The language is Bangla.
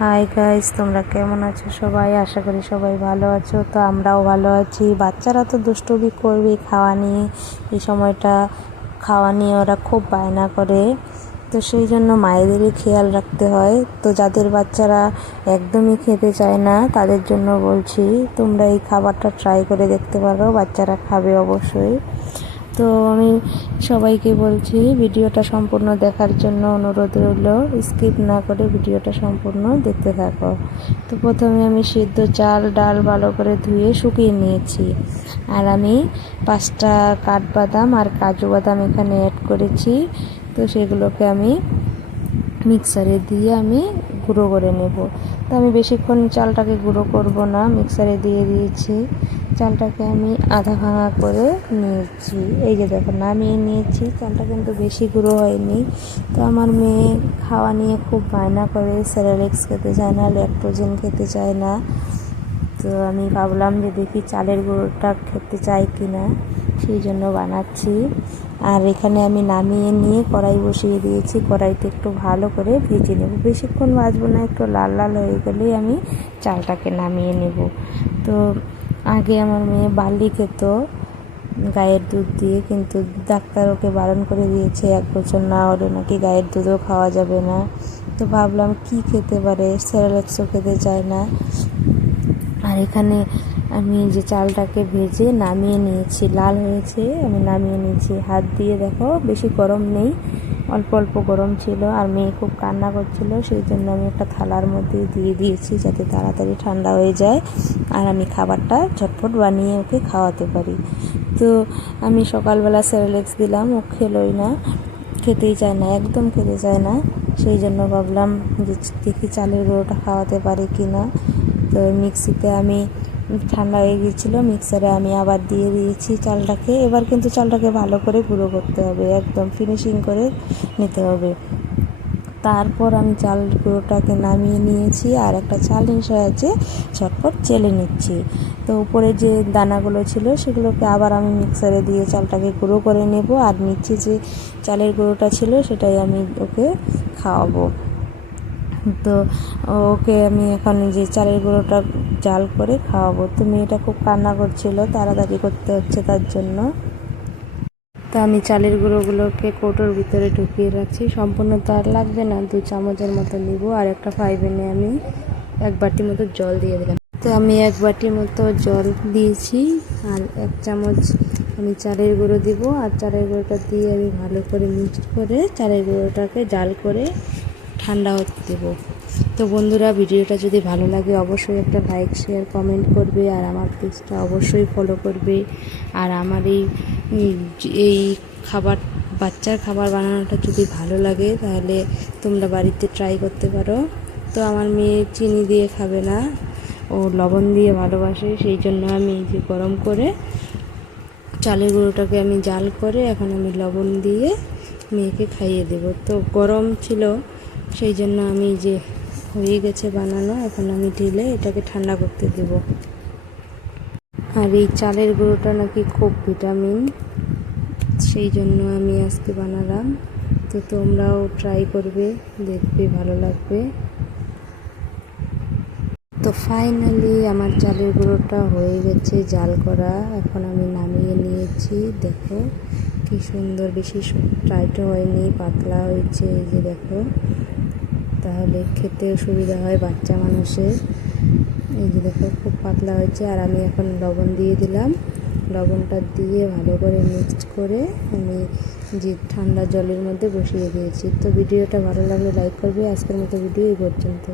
হাই গাইস, তোমরা কেমন আছো? সবাই আশা করি সবাই ভালো আছো। তো আমরাও ভালো আছি। বাচ্চারা তো দুষ্টুমি করবে খাওয়া নিয়ে, এই সময়টা খাওয়া নিয়ে ওরা খুব বায়না করে। তো সেই জন্য মায়েদেরই খেয়াল রাখতে হয়। তো যাদের বাচ্চারা একদমই খেতে চায় না তাদের জন্য বলছি, তোমরা এই খাবারটা ট্রাই করে দেখতে পারো, বাচ্চারা খাবে অবশ্যই। তো আমি সবাইকে বলছি ভিডিওটা সম্পূর্ণ দেখার জন্য অনুরোধ রইল, স্কিপ না করে ভিডিওটা সম্পূর্ণ দেখতে থাকো। তো প্রথমে আমি সিদ্ধ চাল ডাল ভালো করে ধুয়ে শুকিয়ে নিয়েছি, আর আমি 5টা কাঠবাদাম আর কাজু বাদাম এখানে অ্যাড করেছি। তো সেগুলোকে আমি মিক্সারে দিয়ে আমি গুঁড়ো করে নেব। তো আমি বেশিক্ষণ চালটাকে গুঁড়ো করব না, মিক্সারে দিয়ে দিয়েছি। চালটাকে আমি আধা ভাঙা করে নিয়েছি, এই যে দেখো নামিয়ে নিয়েছি। চালটা কিন্তু বেশি গুঁড়ো হয়নি। তো আমার মেয়ে খাওয়া নিয়ে খুব বায়না করে, সেরেলেক্স খেতে চায় না, ল্যাকটোজেন খেতে চায় না। তো আমি ভাবলাম যে দেখি চালের গুঁড়োটা খেতে চাই কি না, সেই জন্য বানাচ্ছি। আর এখানে আমি নামিয়ে নিয়ে কড়াই বসিয়ে দিয়েছি। কড়াইতে একটু ভালো করে ভেজে নেব, বেশিক্ষণ ভাজবো না, একটু লাল লাল হয়ে গেলেই আমি চালটাকে নামিয়ে নেব। তো আগে আমার মেয়ে বার্লি খেত গায়ের দুধ দিয়ে, কিন্তু ডাক্তার ওকে বারণ করে দিয়েছে 1 বছর না হলে নাকি গায়ের দুধও খাওয়া যাবে না। তো ভাবলাম কি খেতে পারে, সেরেলেক্সও খেতে চায় না। আর এখানে আমি যে চালটাকে ভেজে নামিয়ে নিয়েছি, লাল হয়েছে, আমি নামিয়ে নিয়েছি। হাত দিয়ে দেখো, বেশি গরম নেই, অল্প অল্প গরম ছিল। আর মেয়ে খুব কান্না করছিল, সেই জন্য আমি একটা থালার মধ্যে দিয়ে দিয়েছি যাতে তাড়াতাড়ি ঠান্ডা হয়ে যায় আর আমি খাবারটা ঝটপট বানিয়ে ওকে খাওয়াতে পারি। তো আমি সকালবেলা সেরেলেক্স দিলাম, ও খেলোই না, খেতেই চায় না, একদম খেতে চায় না। সেই জন্য ভাবলাম যে দেখি চালের গুঁড়োটা খাওয়াতে পারি কি না। তো মিক্সিতে আমি ঠান্ডা হয়ে গিয়েছিলো, মিক্সারে আমি আবার দিয়ে দিয়েছি চালটাকে। এবার কিন্তু চালটাকে ভালো করে গুঁড়ো করতে হবে, একদম ফিনিশিং করে নিতে হবে। তারপর আমি চাল গুঁড়োটাকে নামিয়ে নিয়েছি আর একটা চালনির সাহায্যে ঝটপট চেলে নিচ্ছি। তো উপরে যে দানাগুলো ছিল সেগুলোকে আবার আমি মিক্সারে দিয়ে চালটাকে গুঁড়ো করে নেব, আর নিচে যে চালের গুঁড়োটা ছিল সেটাই আমি ওকে খাওয়াবো। তো ওকে আমি এখন যে চালের গুঁড়োটা জাল করে খাওয়াবো। তো মেয়েটা খুব কান্না করছিল, তাড়াতাড়ি করতে হচ্ছে তার জন্য। তো আমি চালের গুঁড়োগুলোকে কৌটোর ভিতরে ঢুকিয়ে রাখছি, সম্পূর্ণ তো আর লাগবে না, 2 চামচের মতো নিব। আর একটা ফ্রাই প্যানে আমি 1 বাটি মতো জল দিয়ে দিলাম। তো আমি 1 বাটি মতো জল দিয়েছি, আর 1 চামচ আমি চালের গুঁড়ো দিব। আর চালের গুঁড়োটা দিয়ে আমি ভালো করে মিক্সড করে চালের গুঁড়োটাকে জাল করে ঠান্ডা হতে দেবো। তো বন্ধুরা, ভিডিওটা যদি ভালো লাগে অবশ্যই একটা লাইক শেয়ার কমেন্ট করবে, আর আমার পেজটা অবশ্যই ফলো করবে। আর আমার এই খাবার, বাচ্চার খাবার বানানোটা যদি ভালো লাগে তাহলে তোমরা বাড়িতে ট্রাই করতে পারো। তো আমার মেয়ে চিনি দিয়ে খাবে না, ও লবণ দিয়ে ভালোবাসে, সেই জন্য আমি যে গরম করে চালের গুঁড়োটাকে আমি জাল করে এখন আমি লবণ দিয়ে মেয়েকে খাইয়ে দেব। তো গরম ছিল, সেই জন্য আমি যে হয়ে গেছে বানানো, এখন আমি ঢেলে এটাকে ঠান্ডা করতে দেব। আর এই চালের গুঁড়োটা নাকি খুব ভিটামিন, সেই জন্য আমি আজকে বানালাম। তো তোমরাও ট্রাই করবে, দেখবে ভালো লাগবে। তো ফাইনালি আমার চালের গুঁড়োটা হয়ে গেছে জাল করা, এখন আমি নামিয়ে নিয়েছি। দেখো কি সুন্দর, বেশি টাইটও হয়নি, পাতলা হয়েছে, এই যে দেখো, তাহলে খেতেও সুবিধা হয় বাচ্চা মানুষের। এই যে দেখো খুব পাতলা হয়েছে। আর আমি এখন লবণ দিয়ে দিলাম, লবণটা দিয়ে ভালো করে মিক্সড করে আমি যে ঠান্ডা জলের মধ্যে বসিয়ে দিয়েছি। তো ভিডিওটা ভালো লাগলে লাইক করবে। আজকের মতো ভিডিও এই পর্যন্ত।